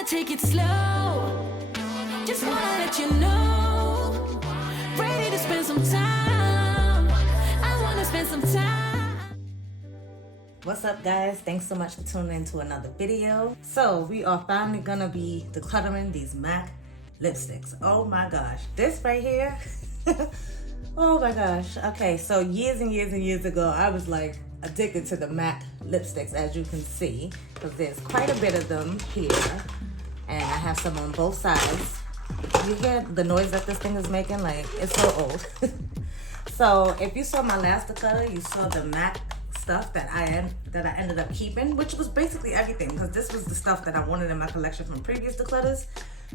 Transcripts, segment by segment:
wanna take it slow. Just wanna let you know. Ready to spend some time. I wanna spend some time. What's up, guys? Thanks so much for tuning in to another video. So we are finally gonna be decluttering these MAC lipsticks. Oh my gosh, this right here. Oh my gosh. Okay, so years and years and years ago, I was like addicted to the MAC lipsticks, as you can see, because there's quite a bit of them here, and I have some on both sides. You hear the noise that this thing is making? Like, it's so old. So if you saw my last declutter, you saw the MAC stuff that I ended up keeping, which was basically everything, because this was the stuff that I wanted in my collection from previous declutters.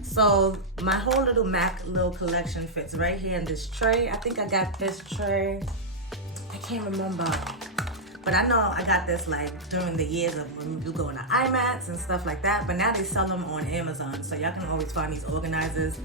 So my whole little MAC collection fits right here in this tray. I think I got this tray, I can't remember, but I know I got this like during the years of when you go into IMATs and stuff like that. But now they sell them on Amazon, so y'all can always find these organizers.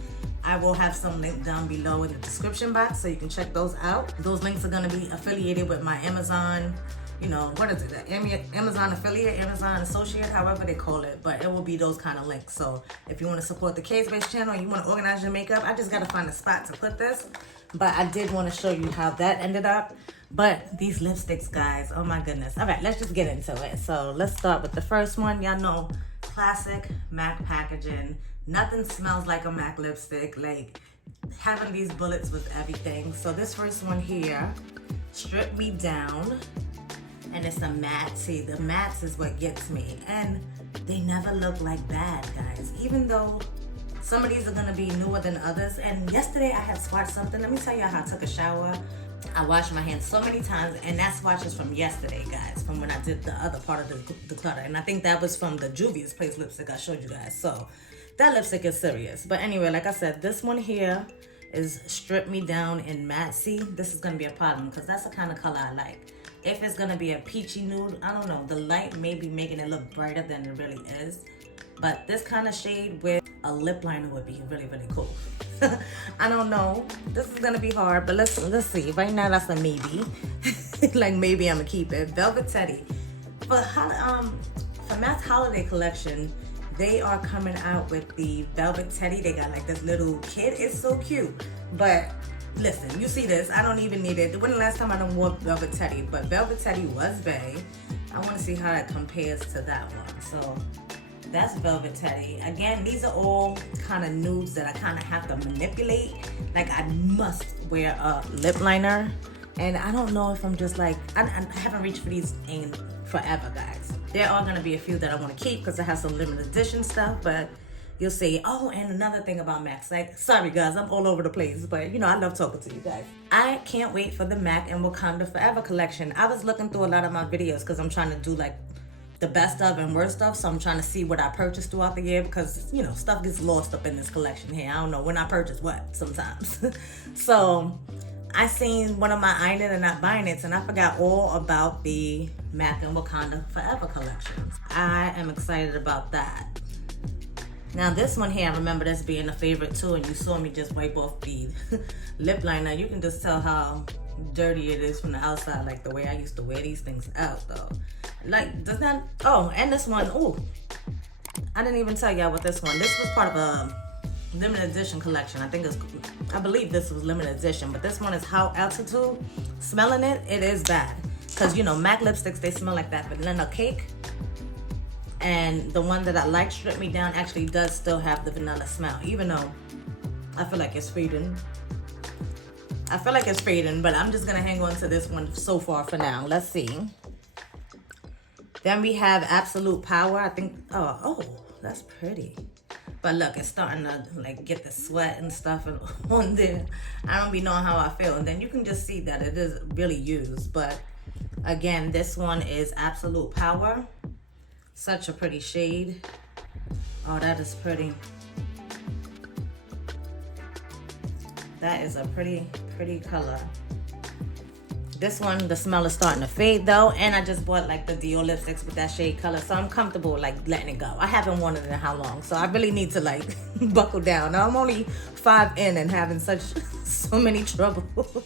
I will have some link down below in the description box so you can check those out. Those links are gonna be affiliated with my Amazon, you know, what is it, Amazon affiliate, Amazon associate, however they call it, but it will be those kind of links. So if you want to support the KSquad channel and you want to organize your makeup, I just got to find a spot to put this, but I did want to show you how that ended up. But these lipsticks, guys, oh my goodness. All right, let's just get into it. So let's start with the first one. Y'all know, classic MAC packaging. Nothing smells like a MAC lipstick. Like, having these bullets with everything. So this first one here, Strip Me Down. And it's a matte. See, the mattes is what gets me. And they never look like bad, guys. Even though some of these are gonna be newer than others. And yesterday I had swatched something. Let me tell you how I took a shower. I washed my hands so many times, and that swatch is from yesterday, guys, from when I did the other part of the declutter. And I think that was from the Juvia's Place lipstick I showed you guys. So that lipstick is serious. But anyway, like I said, this one here is Strip Me Down in Matte. See, this is gonna be a problem because that's the kind of color I like. If it's gonna be a peachy nude, I don't know, the light may be making it look brighter than it really is. But this kind of shade with a lip liner would be really, really cool. I don't know. This is gonna be hard, but let's see. Right now that's a maybe. Like, maybe I'm gonna keep it. Velvet Teddy. For Matt's holiday collection, they are coming out with the Velvet Teddy. They got like this little kid. It's so cute. But listen, you see this, I don't even need it. When the last time I done wore Velvet Teddy, but Velvet Teddy was bae. I want to see how that compares to that one. So that's Velvet Teddy. Again, these are all kind of nudes that I kind of have to manipulate. Like, I must wear a lip liner. And I don't know if I'm just like, I haven't reached for these in forever, guys. There are going to be a few that I want to keep because I have some limited edition stuff, but you'll see. Oh, and another thing about MACs. Like, sorry guys, I'm all over the place, but you know, I love talking to you guys. I can't wait for the MAC and Wakanda Forever collection. I was looking through a lot of my videos because I'm trying to do like the best of and worst of. So I'm trying to see what I purchased throughout the year because, you know, stuff gets lost up in this collection here. I don't know when I purchase what sometimes. So I seen one of my eyeing it and not buying it, and I forgot all about the MAC and Wakanda Forever collections. I am excited about that. Now this one here, I remember this being a favorite too, and you saw me just wipe off the lip liner. You can just tell how dirty it is from the outside, like the way I used to wear these things out though. Like, does that, oh, and this one, oh, I didn't even tell y'all what this one, this was part of a limited edition collection. I believe this was limited edition, but this one is How Altitude. Smelling it, it is bad. Cause you know, MAC lipsticks, they smell like that vanilla cake. And the one that I like, Strip Me Down, actually does still have the vanilla smell, even though I feel like it's fading. But I'm just gonna hang on to this one so far for now. Let's see. Then we have Absolute Power. I think, oh, that's pretty. But look, it's starting to like get the sweat and stuff on there. I don't be knowing how I feel. And then you can just see that it is really used. But again, this one is Absolute Power. Such a pretty shade. Oh, that is pretty. That is a pretty color. This one, the smell is starting to fade though, and I just bought like the Dior lipsticks with that shade color, so I'm comfortable like letting it go. I haven't worn it in how long, so I really need to like buckle down. Now I'm only 5 in and having so many troubles.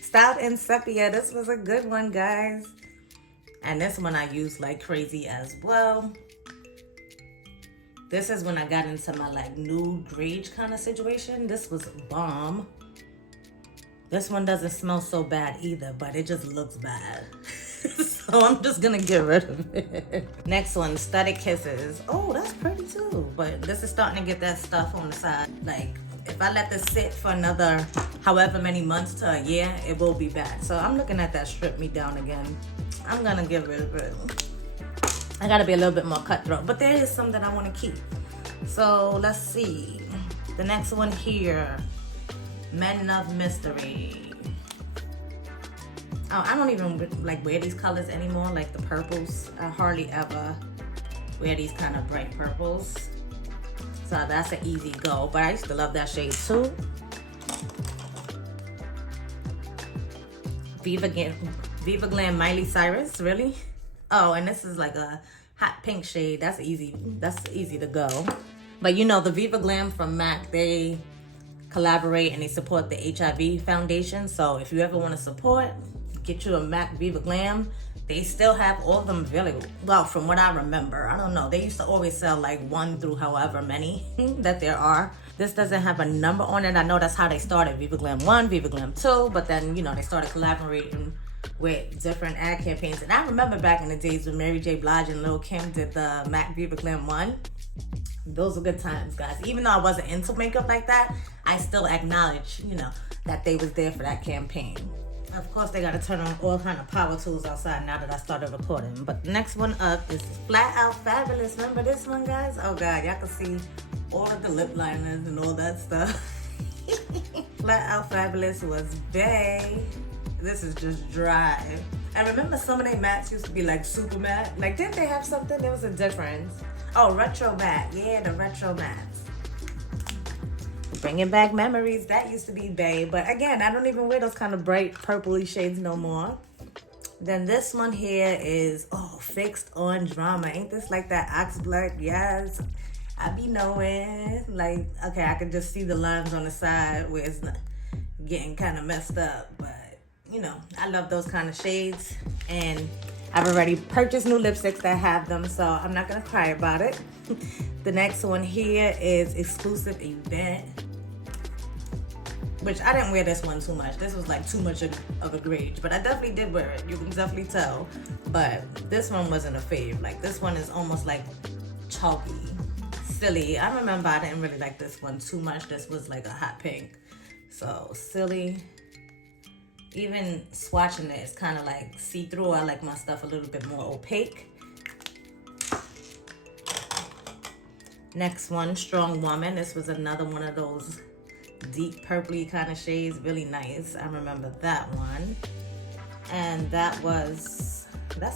Styled in Sepia, this was a good one, guys. And this one I use like crazy as well. This is when I got into my like nude grade kind of situation. This was bomb. This one doesn't smell so bad either, but it just looks bad. So I'm just gonna get rid of it. Next one, Studded Kisses. Oh, that's pretty too. But this is starting to get that stuff on the side. Like, if I let this sit for another however many months to a year, it will be bad. So I'm looking at that Strip Me Down again. I'm gonna get rid of it. I gotta be a little bit more cutthroat. But there is some that I wanna keep. So let's see. The next one here, Men Love Mystery. Oh, I don't even like wear these colors anymore, like the purples. I hardly ever wear these kind of bright purples. So that's an easy go, but I used to love that shade too. Viva Glam Miley Cyrus, really? Oh, and this is like a hot pink shade. That's easy to go. But you know, the Viva Glam from MAC, they collaborate and they support the HIV Foundation. So if you ever want to support, get you a MAC Viva Glam. They still have all of them available. Well, from what I remember, I don't know. They used to always sell like 1 through however many that there are. This doesn't have a number on it. I know that's how they started, Viva Glam 1, Viva Glam 2, but then, you know, they started collaborating with different ad campaigns. And I remember back in the days when Mary J. Blige and Lil Kim did the MAC Viva Glam 1. Those were good times, guys. Even though I wasn't into makeup like that, I still acknowledge, you know, that they was there for that campaign. Of course, they gotta turn on all kind of power tools outside now that I started recording. But the next one up is Flat Out Fabulous. Remember this one, guys? Oh God, y'all can see all of the lip liners and all that stuff. Flat Out Fabulous was bae. This is just dry. I remember some of their mattes used to be like super matte. Like, didn't they have something? There was a difference. Oh, retro matte. Yeah, the retro mattes. Bringing back memories. That used to be bae. But again, I don't even wear those kind of bright purpley shades no more. Then this one here is, oh, Fixed on Drama. Ain't this like that Ox Black? Yes. I be knowing. Like, okay, I can just see the lines on the side where it's getting kind of messed up. But, you know, I love those kind of shades. And I've already purchased new lipsticks that have them, so I'm not going to cry about it. The next one here is Exclusive Event, which I didn't wear this one too much. This was like too much of a grade, but I definitely did wear it. You can definitely tell. But this one wasn't a fave. Like, this one is almost like chalky, silly. I remember I didn't really like this one too much. This was like a hot pink. So, silly. Even swatching it, it's kind of like see-through. I like my stuff a little bit more opaque. Next one, Strong Woman. This was another one of those deep purpley kind of shades. Really nice. I remember that one. And that's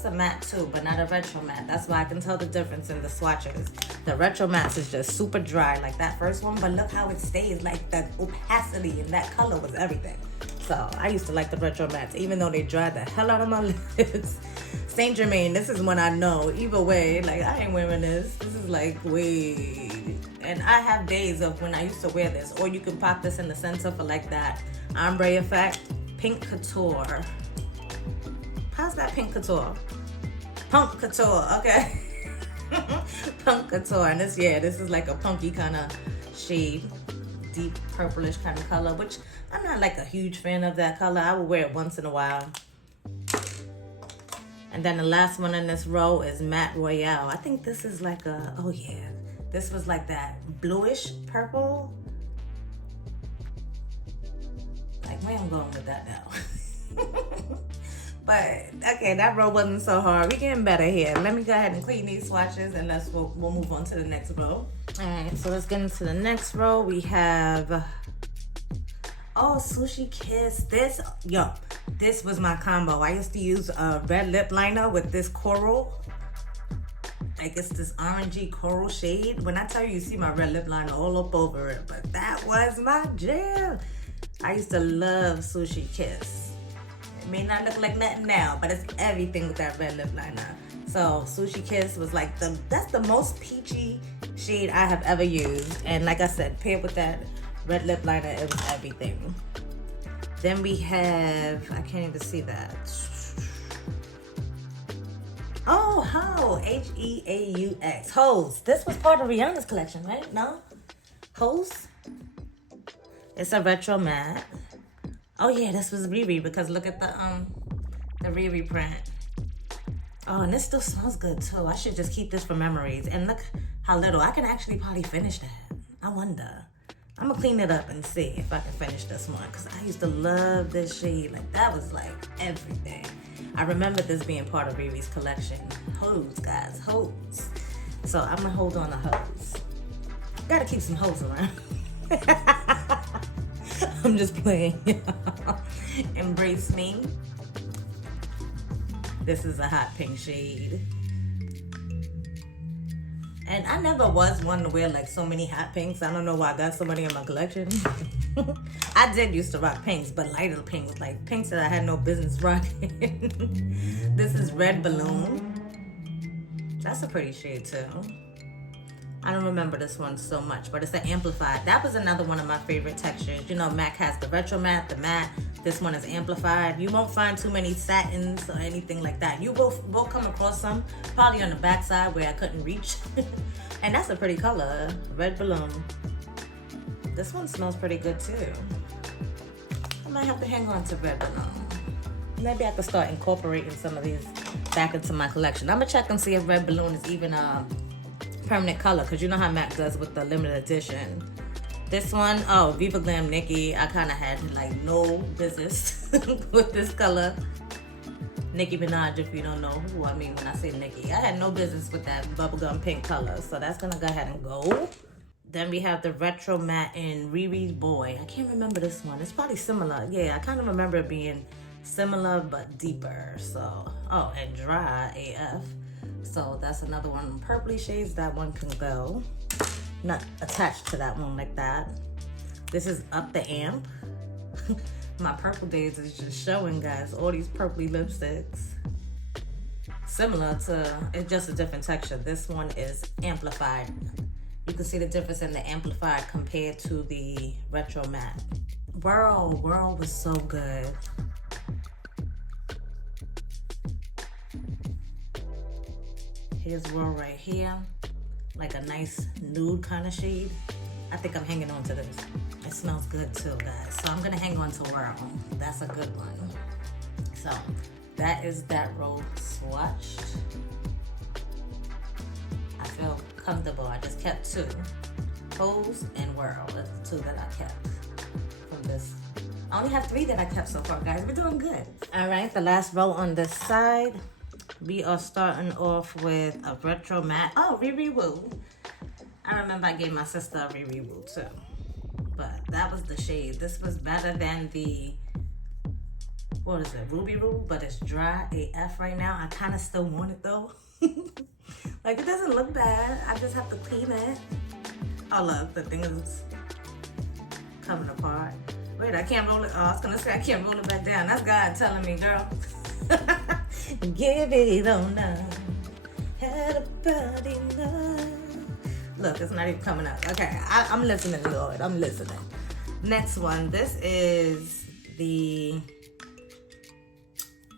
a matte too, but not a retro matte. That's why I can tell the difference in the swatches. The retro mattes is just super dry like that first one, but look how it stays. Like, that opacity and that color was everything. So I used to like the retro mattes, even though they dried the hell out of my lips. Saint Germain, this is one I know. Either way, like, I ain't wearing this. This is like, wait. And I have days of when I used to wear this. Or you can pop this in the center for like that ombre effect. Pink Couture. How's that Pink Couture? Punk Couture, okay. Punk Couture. And this is like a punky kind of shade. Deep purplish kind of color, which I'm not like a huge fan of that color. I will wear it once in a while. And then the last one in this row is Matte Royale. I think this is like a, oh yeah, this was like that bluish purple. Like, where I'm going with that now. But okay, that row wasn't so hard. We're getting better here. Let me go ahead and clean these swatches, and we'll move on to the next row. All right, so let's get into the next row. We have, oh, Sushi Kiss. This was my combo. I used to use a red lip liner with this coral. Like, it's this orangey coral shade. When I tell you, you see my red lip liner all up over it, but that was my jam. I used to love Sushi Kiss. It may not look like nothing now, but it's everything with that red lip liner. So Sushi Kiss was like that's the most peachy shade I have ever used. And like I said, paired with that red lip liner, it was everything. Then we have, I can't even see that. Oh, Ho, Heaux. Hose. This was part of Rihanna's collection, right? No? Hose? It's a retro matte. Oh yeah, this was Riri because look at the Riri print. Oh, and this still smells good too. I should just keep this for memories. And look how little. I can actually probably finish that. I wonder. I'm gonna clean it up and see if I can finish this one because I used to love this shade. Like that was like everything. I remember this being part of Riri's collection. Hose, guys, hose. So I'm gonna hold on to hose. Gotta keep some hose around. I'm just playing. Embrace me. This is a hot pink shade. And I never was one to wear like so many hot pinks. I don't know why I got so many in my collection. I did used to rock pinks, but lighter pinks, like pinks that I had no business rocking. This is Red Balloon. That's a pretty shade too. I don't remember this one so much, but it's an amplified. That was another one of my favorite textures. You know, MAC has the retro matte, the matte. This one is amplified. You won't find too many satins or anything like that. You will come across some, probably on the back side where I couldn't reach. And that's a pretty color, Red Balloon. This one smells pretty good too. I might have to hang on to Red Balloon. Maybe I could start incorporating some of these back into my collection. I'm gonna check and see if Red Balloon is even permanent color, because you know how MAC does with the limited edition. This one, oh, Viva Glam Nicki. I kind of had like no business with this color. Nicki Minaj, if you don't know who I mean when I say Nicki. I had no business with that bubblegum pink color, so that's gonna go ahead and go. Then we have the retro matte in Riri's Boy. I can't remember this one. It's probably similar. Yeah, I kind of remember it being similar but deeper. So, oh, and Dry AF. So that's another one. Purpley shades, that one can go. Not attached to that one like that. This is Up the Amp. My purple days is just showing, guys. All these purpley lipsticks. Similar to, it's just a different texture. This one is amplified. You can see the difference in the amplified compared to the retro matte. Whirl was so good. Here's Whirl right here. Like a nice nude kind of shade. I think I'm hanging on to this. It smells good too, guys. So I'm gonna hang on to Whirl. That's a good one. So that is that roll swatched. I feel comfortable. I just kept two. Hose and Whirl. That's the two that I kept from this. I only have 3 that I kept so far, guys. We're doing good. All right, the last row on this side. We are starting off with a retro matte. Oh, Riri Woo. I remember I gave my sister a Riri Woo too. But that was the shade. This was better than the, what is it, Ruby Woo? But it's Dry AF right now. I kind of still want it though. Like it doesn't look bad. I just have to clean it. Oh look, the thing is coming apart. Wait, I can't roll it. Oh, I was gonna say I can't roll it back down. That's God telling me, girl. Give it on now. Had a body love. Look, it's not even coming out. Okay, I'm listening, Lord. I'm listening. Next one. This is the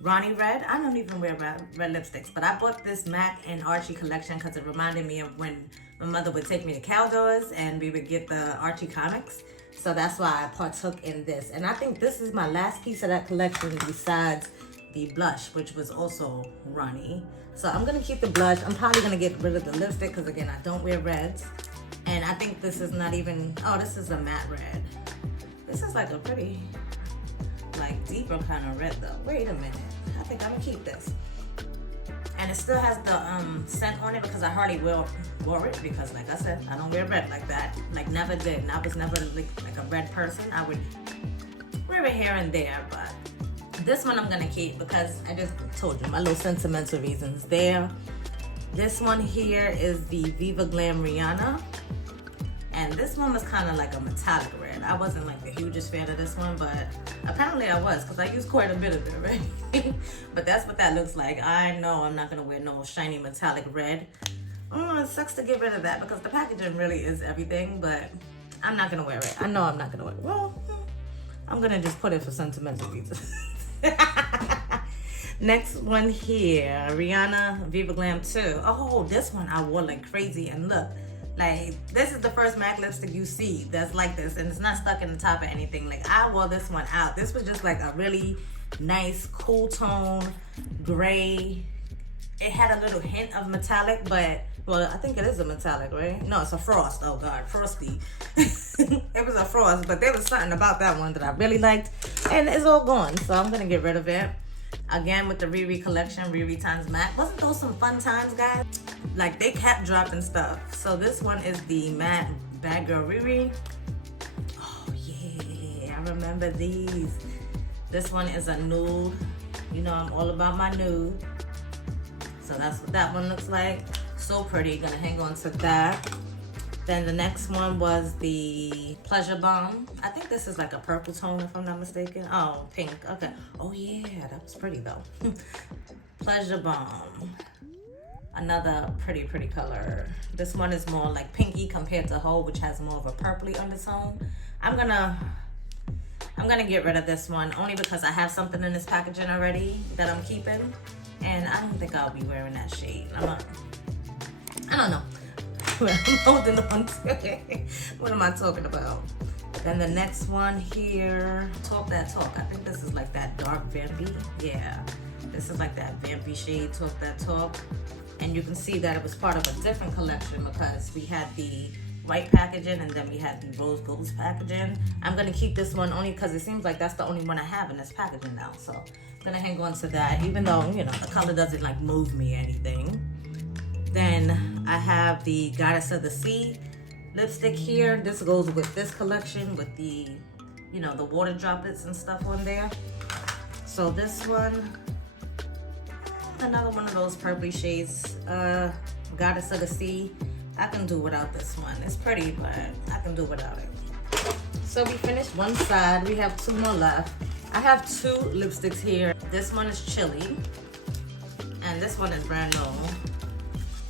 Ronnie Red. I don't even wear red lipsticks, but I bought this MAC and Archie collection because it reminded me of when my mother would take me to Caldors and we would get the Archie comics. So that's why I partook in this. And I think this is my last piece of that collection besides the blush, which was also Ronnie. So I'm gonna keep the blush. I'm probably gonna get rid of the lipstick because again, I don't wear reds. And I think this is not even, oh, this is a matte red. This is like a pretty, like deeper kind of red though. Wait a minute, I think I'm gonna keep this. And it still has the scent on it because I hardly wore it because like I said, I don't wear red like that. Like never did, and I was never like a red person. I would wear it here and there, but this one I'm gonna keep because I just told you my little sentimental reasons there. This one here is the Viva Glam Rihanna. And this one was kind of like a metallic red. I wasn't like the hugest fan of this one, but apparently I was because I used quite a bit of it, right? But that's what that looks like. I know I'm not gonna wear no shiny metallic red. It sucks to get rid of that because the packaging really is everything, but I'm not gonna wear it. I know I'm not gonna wear it. Well, I'm gonna just put it for sentimental reasons. Next one here, Rihanna Viva Glam 2. Oh, this one I wore like crazy. And look, like this is the first MAC lipstick you see that's like this, and it's not stuck in the top or anything. Like I wore this one out. This was just like a really nice cool tone gray. It had a little hint of metallic, but well, I think it is a metallic, right? No, it's a frost. Oh God, frosty. It was a frost, but there was something about that one that I really liked, and it's all gone, so I'm gonna get rid of it. Again with the Riri collection, Riri times MAC. Wasn't those some fun times, guys? Like they kept dropping stuff. So this one is the matte Bad Girl Riri. Oh yeah, I remember these. This one is a nude. You know I'm all about my nude. So that's what that one looks like. So pretty, gonna hang on to that. Then the next one was the Pleasure Bomb. I think this is like a purple tone if I'm not mistaken. Oh, pink, okay. Oh yeah, that was pretty though. Pleasure Bomb. Another pretty color. This one is more like pinky compared to Ho, which has more of a purpley undertone. I'm gonna get rid of this one only because I have something in this packaging already that I'm keeping. And I don't think I'll be wearing that shade. I don't know. I'm holding on to it. What am I talking about? Then the next one here, Talk That Talk. I think this is like that dark vampy. Yeah, this is like that vampy shade, Talk That Talk. And you can see that it was part of a different collection because we had the white packaging and then we had the rose gold packaging. I'm gonna keep this one only because it seems like that's the only one I have in this packaging now. So I'm gonna hang on to that, even though, you know, the color doesn't like move me or anything. Then I have the Goddess of the Sea lipstick here. This goes with this collection with the, you know, the water droplets and stuff on there. So this one, another one of those purpley shades, Goddess of the Sea. I can do without this one. It's pretty, but I can do without it. So we finished one side. We have two more left. I have two lipsticks here. This one is Chili, and this one is brand new.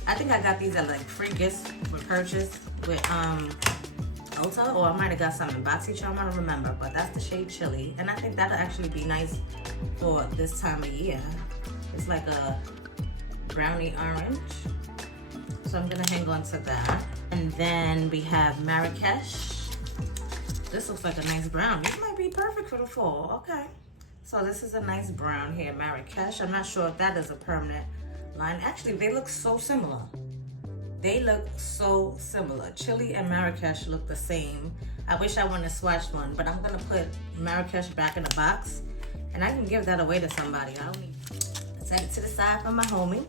I think I got these at like free gifts for purchase with Ulta, or I might have got some in BoxyCharm, I don't remember, but that's the shade Chili, and I think that'll actually be nice for this time of year. It's like a brownie orange, so I'm gonna hang on to that. And then we have Marrakesh. This looks like a nice brown. This might be perfect for the fall. Okay, so this is a nice brown here, Marrakesh. I'm not sure if that is a permanent line. Actually, they look so similar. They look so similar. Chili and Marrakesh look the same. I wish I wanted to swatch one, but I'm gonna put Marrakesh back in the box and I can give that away to somebody. I don't need to set it to the side for my homie.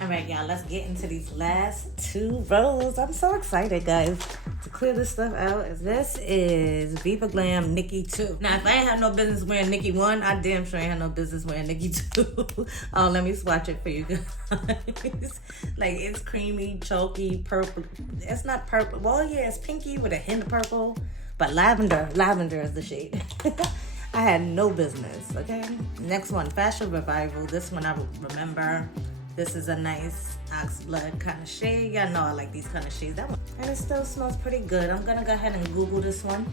All right, y'all, let's get into these last two rows. I'm so excited, guys, to clear this stuff out. This is Viva Glam Nikki 2. Now, if I ain't have no business wearing Nikki 1, I damn sure ain't have no business wearing Nikki 2. Oh, let me swatch it for you guys. Like, it's creamy, chalky, purple. It's not purple. Well, yeah, it's pinky with a hint of purple, but lavender is the shade. I had no business, okay? Next one, Fashion Revival. This one I remember. This is a nice oxblood kind of shade. Y'all know I like these kind of shades. That one, and it still smells pretty good. I'm gonna go ahead and Google this one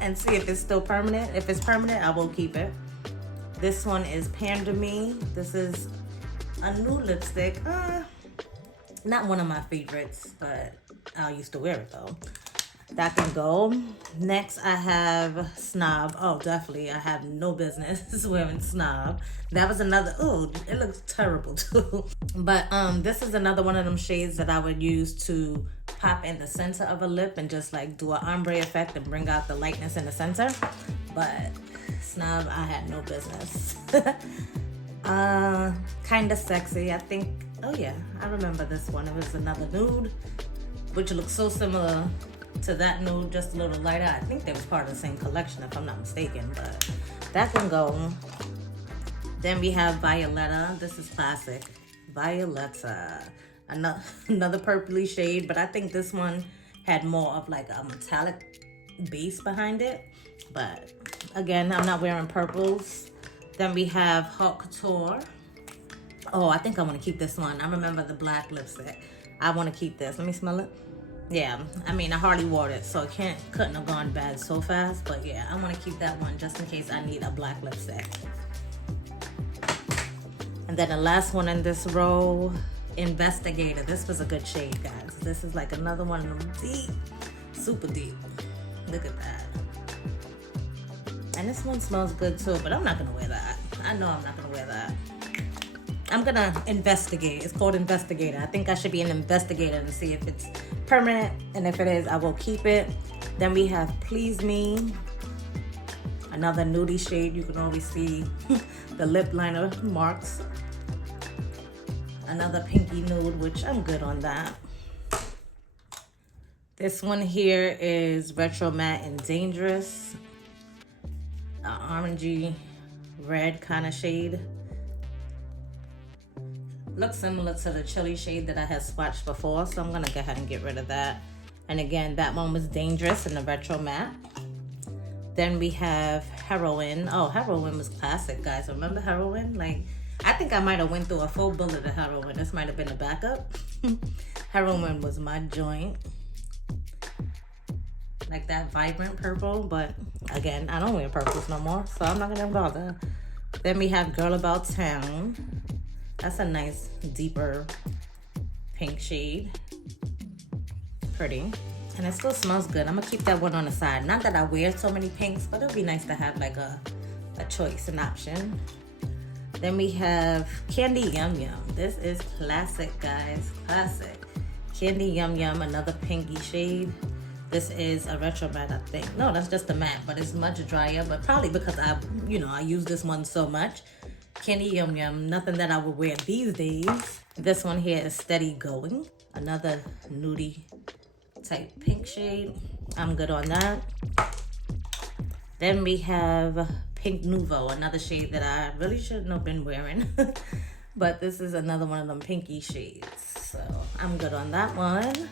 and see if it's still permanent. If it's permanent, I will keep it. This one is Pander Me. This is a new lipstick. Not one of my favorites, but I used to wear it though. That can go. Next, I have Snob. Oh, definitely. I have no business wearing Snob. That was another, oh, it looks terrible too. But this is another one of them shades that I would use to pop in the center of a lip and just like do an ombre effect and bring out the lightness in the center. But Snob, I had no business. Kinda Sexy. I think, oh yeah, I remember this one. It was another nude, which looks so similar to that nude, just a little lighter. I think they was part of the same collection if I'm not mistaken, but that can go. Then we have Violetta. This is classic. Violetta. Another purpley shade, but I think this one had more of like a metallic base behind it. But again, I'm not wearing purples. Then we have Haute Couture. Oh, I think I want to keep this one. I remember the black lipstick. I want to keep this. Let me smell it. Yeah, I mean, I hardly wore it, so it couldn't have gone bad so fast. But yeah, I want to keep that one just in case I need a black lipstick. And then the last one in this row, Investigator. This was a good shade, guys. This is like another one of them deep, super deep. Look at that. And this one smells good too, but I'm not gonna wear that. I know I'm not gonna wear that. I'm gonna investigate. It's called Investigator. I think I should be an investigator and see if it's permanent, and if it is, I will keep it. Then we have Please Me, another nudie shade. You can always see the lip liner marks. Another pinky nude, which I'm good on that. This one here is Retro Matte and Dangerous. An orangey red kind of shade. Looks similar to the chili shade that I had swatched before, so I'm gonna go ahead and get rid of that. And again, that one was Dangerous in the Retro Matte. Then we have Heroin. Oh, Heroin was classic, guys. Remember Heroin? Like, I think I might have went through a full bullet of Heroin. This might have been a backup. Heroin was my joint. Like that vibrant purple, but again, I don't wear purples no more, so I'm not gonna bother. Then we have Girl About Town. That's a nice, deeper pink shade. Pretty. And it still smells good. I'm gonna keep that one on the side. Not that I wear so many pinks, but it'll be nice to have like a choice, an option. Then we have Candy Yum Yum. This is classic, guys. Classic. Candy Yum Yum, another pinky shade. This is a Retro Matte, I think. No, that's just a matte, but it's much drier. But probably because I use this one so much. Candy Yum Yum, nothing that I would wear these days. This one here is Steady Going. Another nudie type pink shade. I'm good on that. Then we have Pink Nouveau, another shade that I really shouldn't have been wearing. But this is another one of them pinky shades. So I'm good on that one.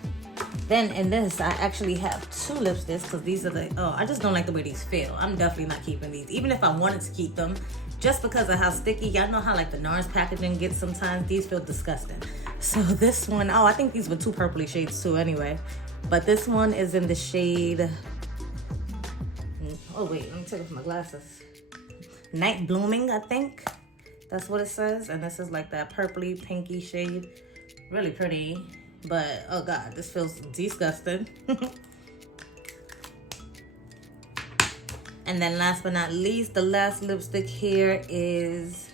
Then in this, I actually have two lipsticks because these are I just don't like the way these feel. I'm definitely not keeping these. Even if I wanted to keep them, just because of how sticky. Y'all know how like the NARS packaging gets sometimes. These feel disgusting. So this one, I think these were two purpley shades too anyway. But this one is in the shade, oh wait, let me take off my glasses. Night Blooming, I think. That's what it says. And this is like that purpley pinky shade. Really pretty. But, oh God, this feels disgusting. And then last but not least, the last lipstick here is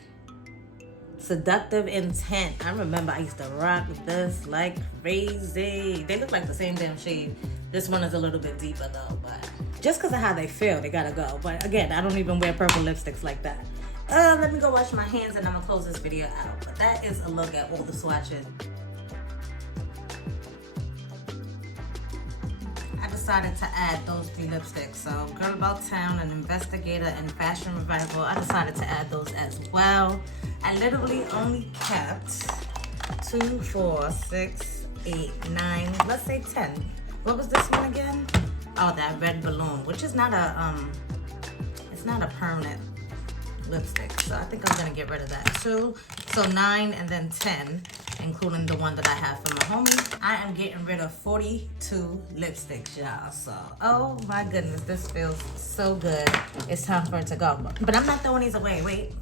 Seductive Intent. I remember I used to rock this like crazy. They look like the same damn shade. This one is a little bit deeper though, but just because of how they feel, they gotta go. But again, I don't even wear purple lipsticks like that. Let me go wash my hands and I'm gonna close this video out. But that is a look at all the swatches. Decided to add those three lipsticks. So Girl About Town and Investigator and Fashion Revival, I decided to add those as well. I literally only kept 2, 4, 6, 8, 9, let's say 10. What was this one again? Oh, that Red Balloon, which is not a it's not a permanent lipstick. So I think I'm gonna get rid of that too. So 9 and then 10. Including the one that I have for my homie. I am getting rid of 42 lipsticks, y'all. So, oh my goodness, this feels so good. It's time for it to go. But I'm not throwing these away. Wait,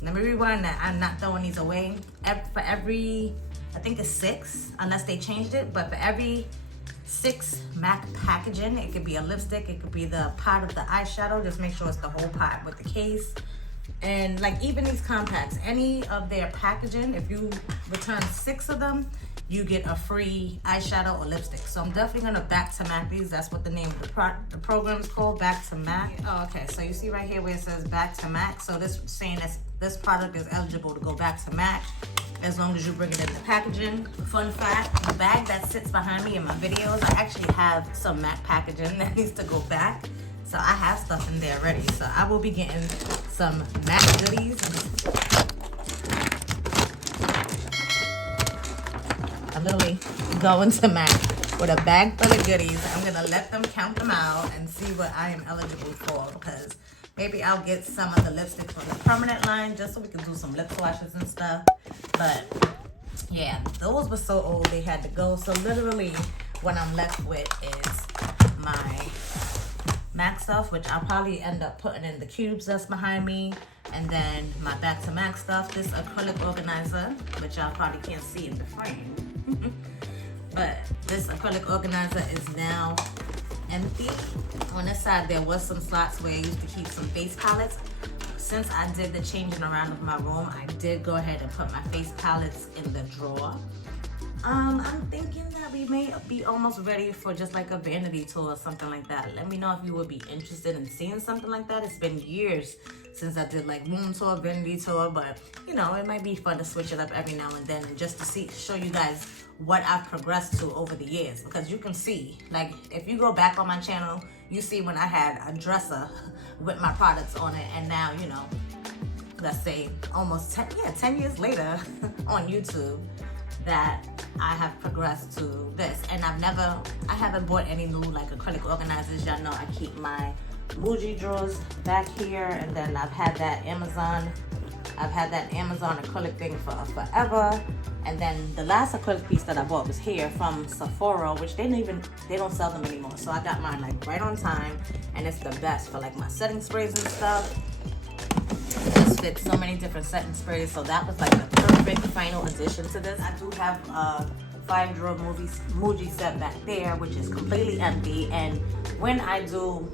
let me rewind that. I'm not throwing these away. For every, I think it's 6, unless they changed it. But for every 6 MAC packaging, it could be a lipstick, it could be the pot of the eyeshadow. Just make sure it's the whole pot with the case. And like even these compacts, any of their packaging, if you return 6 of them, you get a free eyeshadow or lipstick. So I'm definitely gonna back to MAC these. That's what the name of the program is called, Back to MAC. Oh, okay, so you see right here where it says Back to MAC. So this saying this product is eligible to go back to MAC as long as you bring it in the packaging. Fun fact, the bag that sits behind me in my videos, I actually have some MAC packaging that needs to go back. So I have stuff in there ready. So I will be getting some MAC goodies. I'm literally going to MAC with a bag full of goodies. I'm gonna let them count them out and see what I am eligible for, because maybe I'll get some of the lipsticks from the permanent line just so we can do some lip swatches and stuff. But yeah, those were so old they had to go. So literally what I'm left with is my MAC stuff, which I'll probably end up putting in the cubes that's behind me, And then my back to Mac stuff, this acrylic organizer, which y'all probably can't see in the frame. But this acrylic organizer is now empty. On this side, there was some slots where I used to keep some face palettes. Since I did the changing around of my room, I did go ahead and put my face palettes in the drawer. I'm thinking that we may be almost ready for just like a vanity tour or something like that. Let me know if you would be interested in seeing something like that. It's been years since I did like room tour, vanity tour, but you know, it might be fun to switch it up every now and then and just to show you guys what I've progressed to over the years. Because you can see, like, if you go back on my channel, you see when I had a dresser with my products on it, and now, you know, let's say almost 10 years later on YouTube, that I have progressed to this. And I haven't bought any new like acrylic organizers. Y'all know I keep my Muji drawers back here, and then I've had that Amazon acrylic thing for forever. And then the last acrylic piece that I bought was here from Sephora, which they don't sell them anymore. So I got mine like right on time, and it's the best for like my setting sprays and stuff. This fits so many different setting sprays, so that was like the perfect final addition to this. I do have a 5-drawer Muji set back there, which is completely empty, and when I do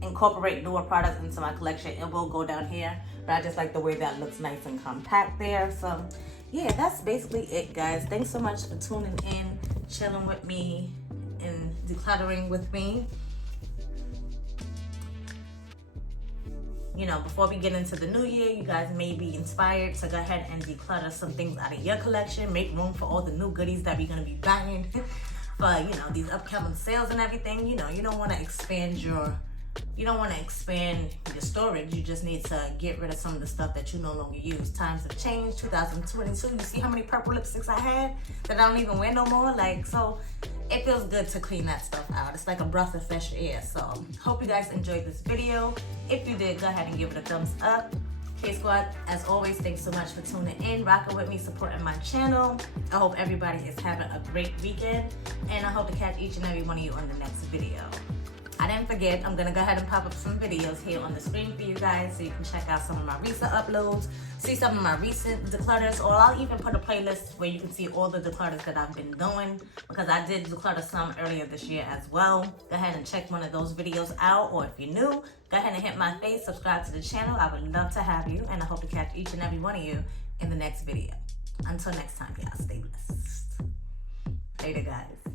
incorporate newer products into my collection, it will go down here, but I just like the way that looks nice and compact there. So yeah, that's basically it, guys. Thanks so much for tuning in, chilling with me, and decluttering with me. You know, before we get into the new year, you guys may be inspired to go ahead and declutter some things out of your collection. Make room for all the new goodies that we're gonna be buying for, you know, these upcoming sales and everything. You know, you don't want to expand your storage. You just need to get rid of some of the stuff that you no longer use. Times have changed. 2022. You see how many purple lipsticks I had that I don't even wear no more? Like, so it feels good to clean that stuff out. It's like a breath of fresh air. So hope you guys enjoyed this video. If you did, go ahead and give it a thumbs up. KSquad, as always, thanks so much for tuning in, rocking with me, supporting my channel. I hope everybody is having a great weekend, and I hope to catch each and every one of you on the next video. I didn't forget, I'm gonna go ahead and pop up some videos here on the screen for you guys so you can check out some of my recent uploads, see some of my recent declutters, or I'll even put a playlist where you can see all the declutters that I've been doing, because I did declutter some earlier this year as well. Go ahead and check one of those videos out, or if you're new, go ahead and hit my face, subscribe to the channel. I would love to have you, and I hope to catch each and every one of you in the next video. Until next time, y'all, stay blessed. Later, guys.